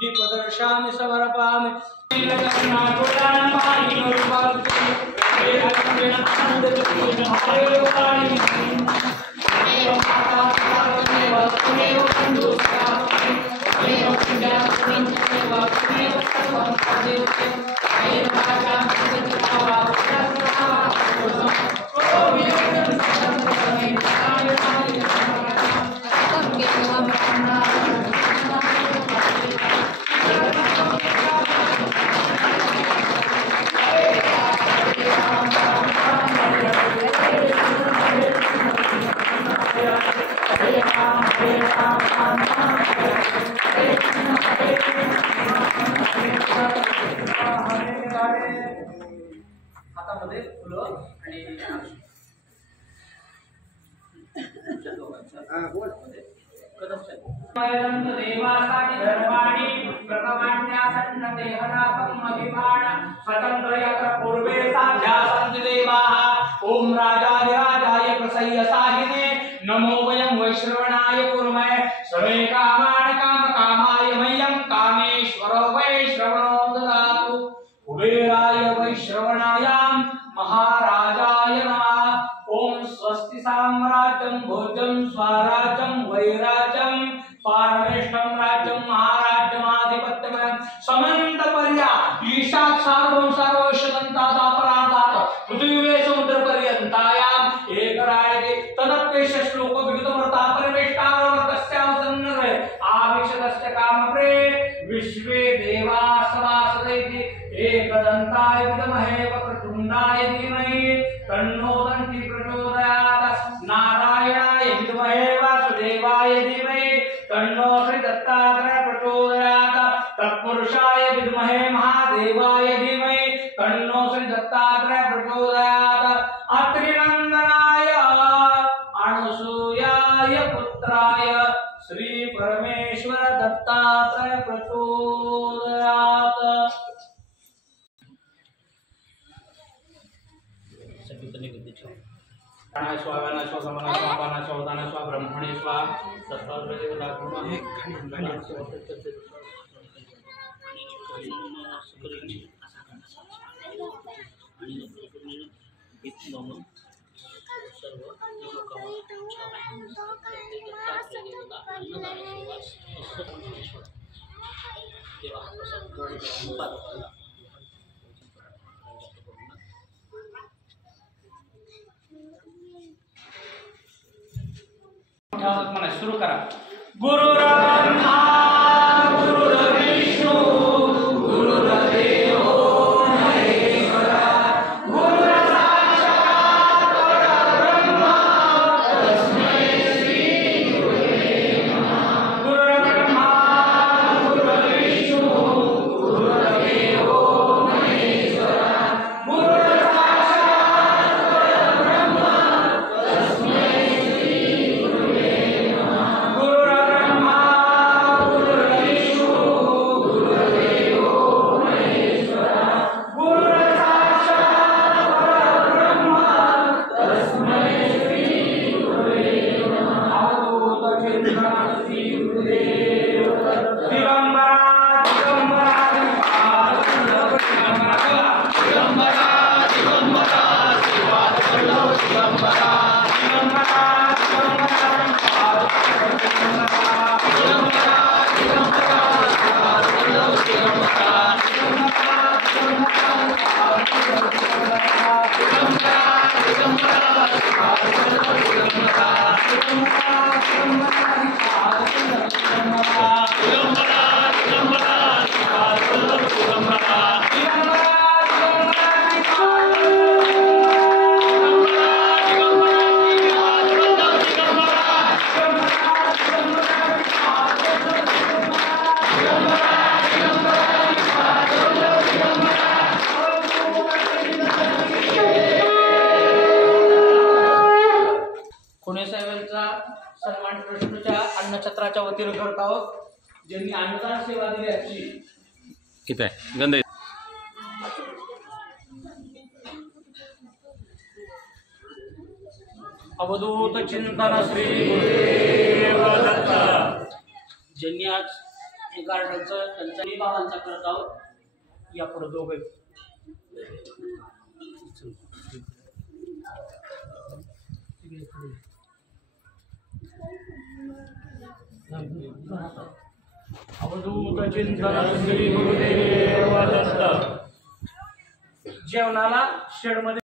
दीपदर्शामि समर्पयामि हातामध्ये फुलं आणि देवासाठी धर्माणी प्रथमान्यासन्नदेहनाकम् अभिमान स्वतंत्र यत्र पूर्वे साध्यासन्ति देवाः ओम राजाधिराजाय प्रसय्यसाहिने नमो वयं वैश्रवणाय कुर्मः सर्वे कामान् कामकामाय मह्यं कामेश्वरो वैश्रवणो ददातु कुबेराय वैश्रवणायां महाराजाय नमः ओम स्वस्ति साम्राज्यं भोजं स्वराज्यं वैराज्यं पारमेष्ठं राज्यं महाराज्यमाधिपत्यमयं समन्तपर्या ईशात् सार्वं सर्वशतन्तादापराधात् पृथिवी समुद्रपर्यन्तायाम् एकरायते तदप्येष श्लोको विगतमर्ता परिवेष्टावतस्यावसन्नरे आविशतस्य कामप्रे विश्वे देवा सवासदेति एकदन्ताय विद्महे वक्रतुण्डाय धीमहि तन्नो दन्ति प्रचोदयात् नारायणाय विद्महे वासुदेवाय धीमहि तन्नो श्री दत्तात्रेय प्रचोदयात् तत्पुरुषाय विद्महे महादेवाय धीमहि तन्नो श्री दत्तात्रेय प्रचोदयात् अत्रिनन्दनाय अनसूयाय पुत्राय श्री परमेश्वर दत्तात्रेय प्रचोदयात् स्वाहा स्वाहा स्वाहा स्वाहा स्वा ब्रह्मणे स्वाहा सर्व देवलोकांच्या देवीला अन्नदानाशिवाय तेव्हा हा प्रसाद गोड पालकाला म्हणा सुरू करा. गुरु ब्रह्मा गुरु विष्णू गुरुदेव महेश्वरा गुरु साक्षात परब्रह्म तस्मै श्री गुरवे नमः. गुरु ब्रह्मा गुरु विष्णू गुरुदेव महेश्वरा गुरु साक्षात परब्रह्म तस्मै श्री गुरवे नमः. गुरु ब्रह्मा गुरु विष्णू गुरुदेव महेश्वरा गुरु साक्षात परब्रह्म तस्मै श्री गुरवे नमः. अवधूत चिंतन श्री गुरुदेव दिगंबरा दिगंबरा दिगंबरा दिगंबरा श्रीपाद वल्लभ दिगंबरा दिगंबरा पुणे साहेबांचा सन्मान ट्रस्टच्या अन्नछत्राच्या वतीने करत आहोत. ज्यांनी अन्नदान सेवा दिली याची इथे आहे गंध अवधूत चिंतन श्री गुरुदेव दत्त. ज्यांनी आज हे गार्डनचं त्यांचा भावांचा करत आहोत. या पुढे दोघे अवधूत चिंतन श्री गुरुदेव दत्त. जेवणाला शेडमध्ये